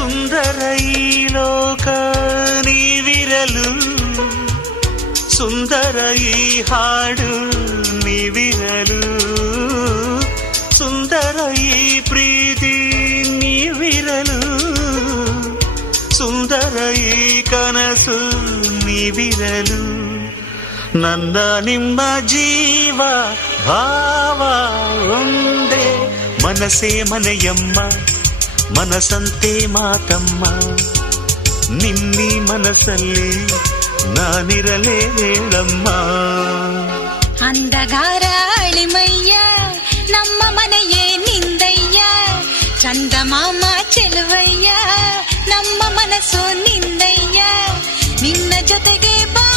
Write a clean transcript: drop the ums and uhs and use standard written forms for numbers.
ಸುಂದರ ಈ ಲೋಕ ನೀವಿರಲು, ಸುಂದರ ಈ ಹಾಡು ನೀವಿರಲು, ಸುಂದರ ಈ ಪ್ರೀತಿ ನೀವಿರಲು, ಸುಂದರ ಈ ಕನಸು ನೀವಿರಲು. ನನ್ನ ನಿಮ್ಮ ಜೀವ ಭಾವ ಒಂದೇ, ಮನಸೇ ಮನೆಯಮ್ಮ ಮನಸಂತೆ ಮಾತಮ್ಮ. ನಿನ್ನಿ ಮನಸ್ಸಲ್ಲಿ ನಾನಿರಲೇ ಹೇಳಮ್ಮ. ಅಂದಗಾರ ಅಳಿಮಯ್ಯ ನಮ್ಮ ಮನೆಯೇ ನಿಂದಯ್ಯ, ಚಂದಮಾಮ ಚೆಲುವಯ್ಯ ನಮ್ಮ ಮನಸ್ಸು ನಿಂದಯ್ಯ. ನಿನ್ನ ಜೊತೆಗೆ ಬಾ